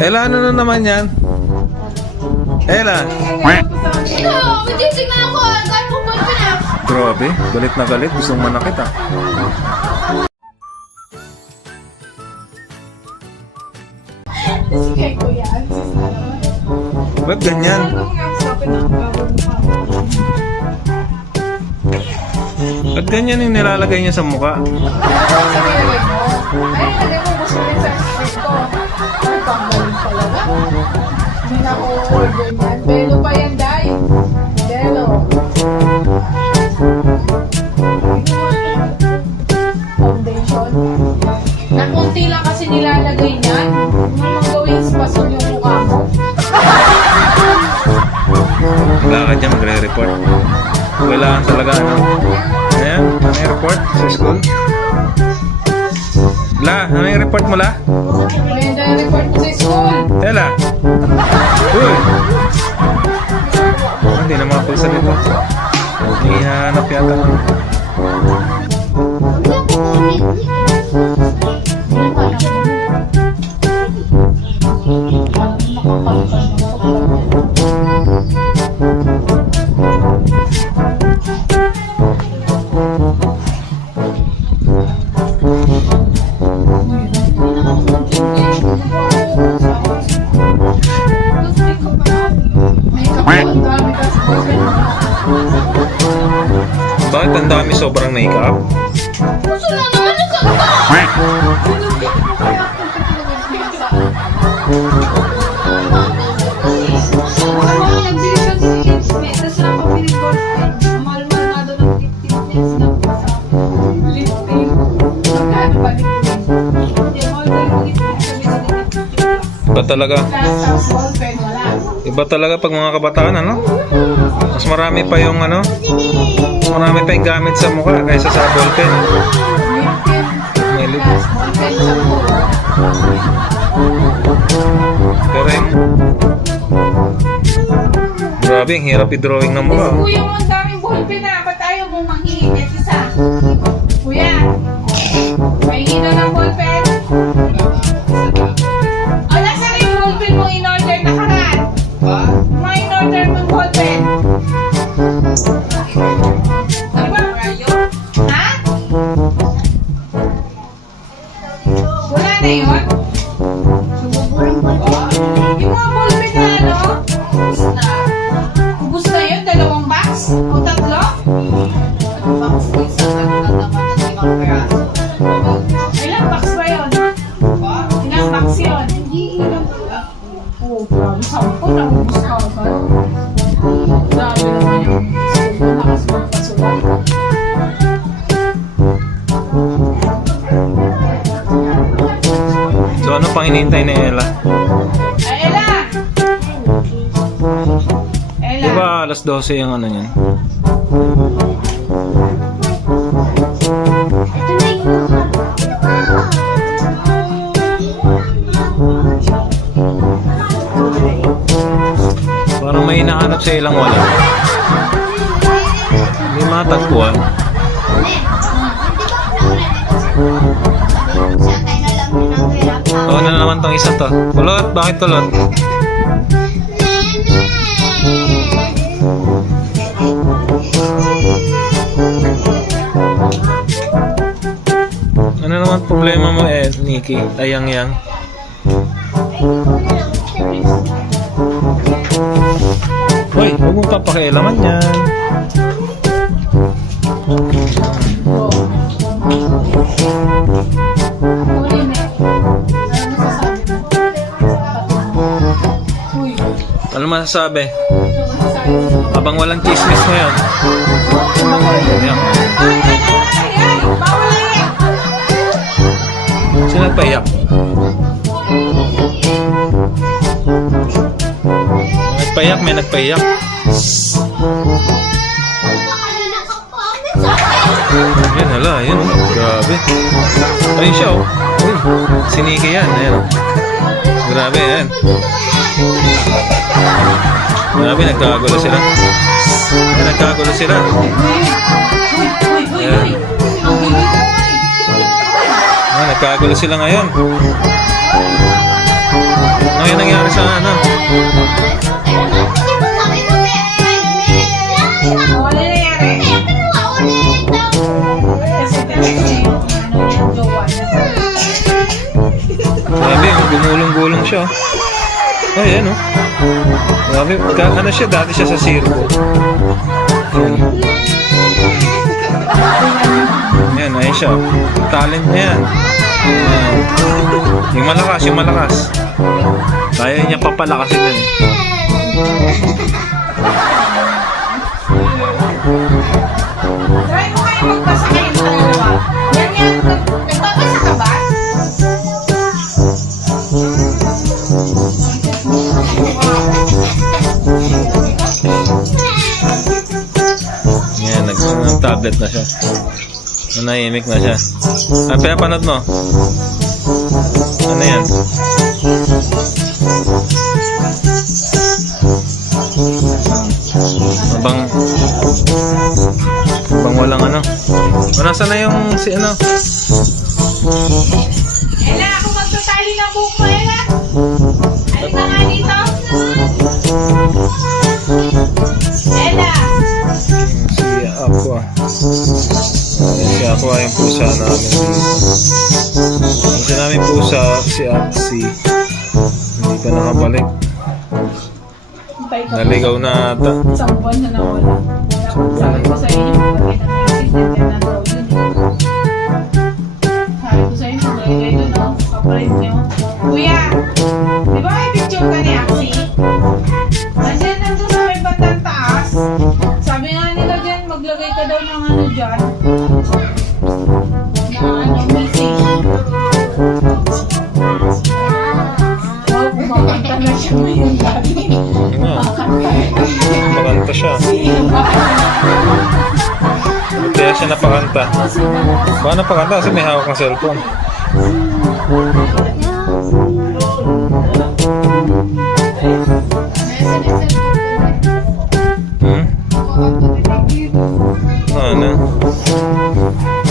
Ella, ano na naman yan? Ella! Magising na ako. Dahil mo pa na. Grabe, galit na galit. Gusto mong manakit ah. Sige, kuya. Ba't ganyan? Ba't ganyan yung nilalagay niya sa mukha? Ay, nalagay mo. Gusto rin sa expert ko. Ay, panggaling talaga. Hindi na ako order niyan. Belo pa yan, Day. Belo. Foundation. Na kunti lang kasi nilalagay niyan. Huwag mong gawin spasol yung mukha mo. Wala ka dyan magre-report. Kailangan talaga ano. Ayan, ano yung report sa school? La, ano yung report mo la? May report mo sa school. Ella! Uy! Hindi na makapulsa dito. Hinahanap yata ng... Bakit ang dami sobrang makeup? Gusto na naman na sa Iba talaga. Iba talaga pag mga kabataan, ano? Mas marami pa yung ano? Mas marami pa yung gamit sa mukha kaysa sa ballpen. May lip. Pero yung... Grabe, ang hirap i-drawing ng mukha. Kuya mo, ang daming ballpen na. Ba't ayaw mong manghingi? Next isa. Kuya, mahingi na ng ballpen. Ala, saan yung ballpen mo in-order na karat? May in-order mong ballpen. Ano ba? Ha? Wala na yun? Yung mga ballpen na ano? Ubus na yun? Dalawang box? O tatlo? Ilang box ba yun? Ilang box yun? Oh, grabe. Sampo na ubus ka agad. Grabe naman yung lakas magpasulat. So ano pang hinihintay ni Ella? Ay, Ella! Ella! Diba alas 12 yung ano niyan? Parang may hinahanap sa ilang wala. Hindi matagpuan. Oo na naman tong isa to. Kulot, bakit kulot? Ano naman problema mo Nikki? Ayang-yang. Hoy, huwag mong papakialaman yan. Ano masasabi? Habang walang chismis ngayon. Ayan. Sino nagpaiyak? Nagpaiyak, may nagpaiyak. Yan, hala, yun. Grabe. Ayun siya, oh. Uy, siniki yan. Ayan. Grabe, yan. Grabe, nagkakagulo sila. Nagkakagulo sila. Ayan. Nagkakagulo sila ngayon. sa ano. Wala nangyari. Kasi talaga yung yung jowa niya. Grabe, gumulong-gulong siya. Ay, ano? Grabe, ano siya, dati siya sa circo. Yan, ayun siya. Talent niya yan. Yan. Yung malakas. Kaya niya papalakasin yan. Try mo kayo magbasa kayong dalawa. Yan. Nagbabasa ka ba? Yan, nag-tablet na siya. Nanahimik na siya. Ah, pinapanood mo? Ano yan? Abang walang ano. O, nasa na yung si ano? Ella, ako magtatali ng buhok mo, Ella. Halika nga dito. Ella. Si Aqua. Si Aqua yung pusa namin dito. Kasi namin pusa, si Axie. Hindi pa nakabalik. Naligaw na ata. Isang buwan na nawala. Sabi ko sa inyo, magkakita na yung assistant na daw yun. Sabi ko sa inyo, maglagay doon ako. Kapalit niyo. Kuya, di ba may picture ka ni Axie? Nandiyan nandun sa may bandang taas. Sabi nga nila dyan, maglagay ka daw ng ano dyan. Na ano, missing. Wow, kumakanta na siya ngayon gabi. Nga, napakanta siya. Kaya siya napakanta. Baka napakanta kasi may hawak ng cellphone. Hmm? Ano?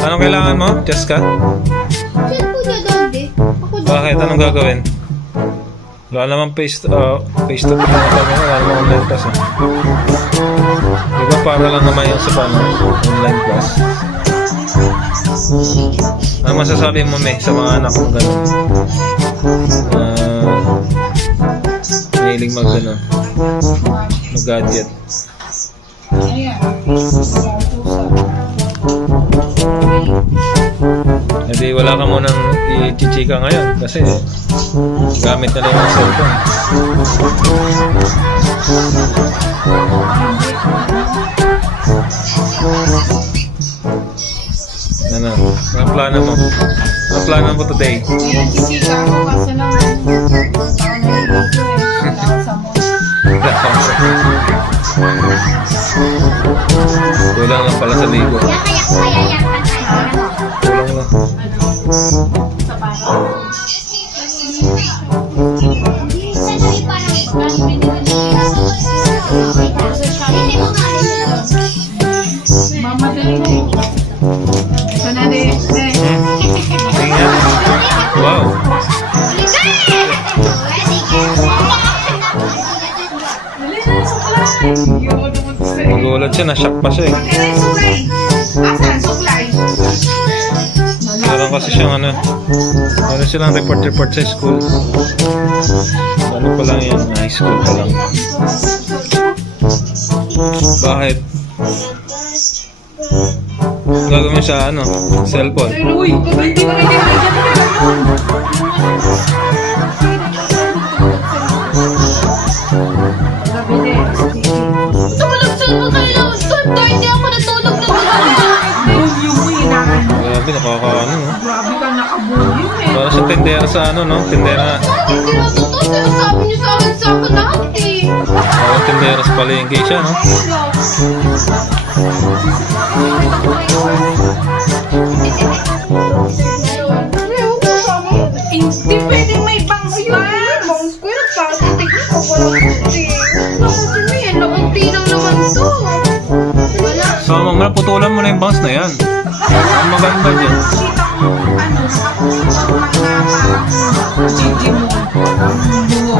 Anong kailangan mo, Jessica? Bakit? Anong gagawin? Wala naman face to face na kami. Wala naman online class eh. Diba para lang naman yung sa online class. Ano masasabi mo, May, sa mga anak mo gano'n? Mahilig mag-gano'n. Mag-gadget. Ayan. Hindi, wala ka munang i-chichika ngayon kasi gamit na lang yung cellphone. Ano? Ang plano mo? Ang plano mo today? Ngayon, sisika ako kasi lang taon na yung video eh. Wala sa mo. Kulang lang pala sa ligo. Kulang lang. Sa parang. Mamadali mo. Ito na din. Tingnan. Wow. Dali na, suklay. Yun, naman sa'yo. Magulat siya, na-shock pa siya eh. Kailan yung suklay? Asan, suklay? Meron kasi siyang ano, meron silang report sa school. Ano pa lang yan, high school pa lang. Bakit? Gagawin sa ano, cellphone. Uy, hindi ka rin Grabe, nakakaano no? Grabe ka nakabuyo eh. Para sa tendera sa ano no? Tendera. Sabi niyo sa akin sa ako lahat eh. Parang tendera sa palengke siya no? Hindi pwedeng may bangs yan. Bangs ko yun. Pagkatik ko pala kasi. Kasi may nakunti lang naman to. Wala. So mamaya putulan mo na yung bangs na yan. Ang maganda dyan. Kita ko ano, nakapulang na parang Gigi mo. Ang buo.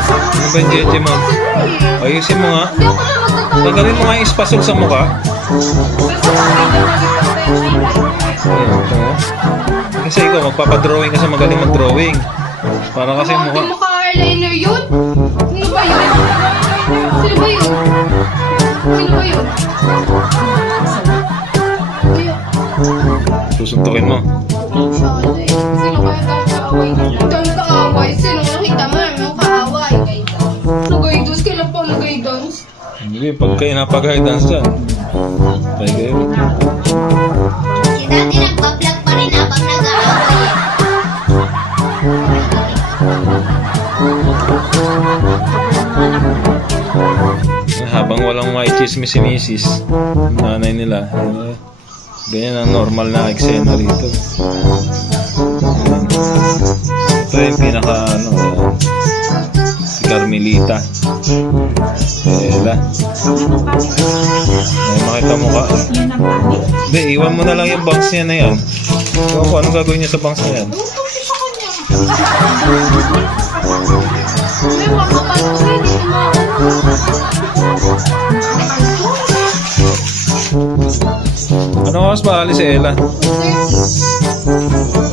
Ano ba yung jeje mo? Ayusin mo nga. Hindi ako na magtatawa. Tanggalin mo nga yung espasol sa mukha. Ayan, ito. Kasi ikaw, magpapadrawing ka sa magaling mag-drawing. Para kasi Hindi mukha. mo ka-eyeliner yun? Sino ba yun? Sino ba yun? Sino ba yun? Kuya, Susuntukin mo. sino kaya daw kaaway nila? Dahil kaaway, sino nakita mo namin yung kaaway? Nag-guidance, kailan pa nag-guidance? Hindi, pag kayo napag-guidance dyan. Tayo kayo. Si dati nagpa-vlog pa rin habang nag-aaway eh. Habang walang maichismis si misis, yung nanay nila, ganyan ang normal na eksena rito. Ayan. Ito yung pinaka, si Carmelita. Ela. Ay, makita mo ka. Yan ang pangit. Hindi, iwan mo na lang yung bangs niya na yan. Iwan ko, anong gagawin niya sa bangs na yan? Uto siya sa kanya. May makapasok eh, hindi Ano oras ba alis si Ella? O,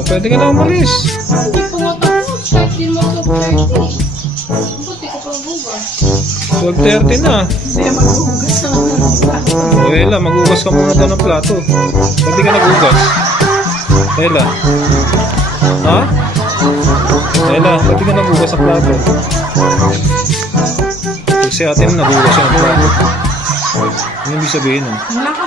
pwede ka na umalis. Hindi ko nga tapos. Kahit din mo sa 30. Buti ko pa bugas. 12:30 na. Hindi maghugas na O Ella, magugas ka muna doon ng plato. Pwede ka nagugas. Ella. Ha? Ella, pwede ka nagugas sa plato. Kasi ate mo nagugas siya ng plato. Ano ibig sabihin nun? Wala ka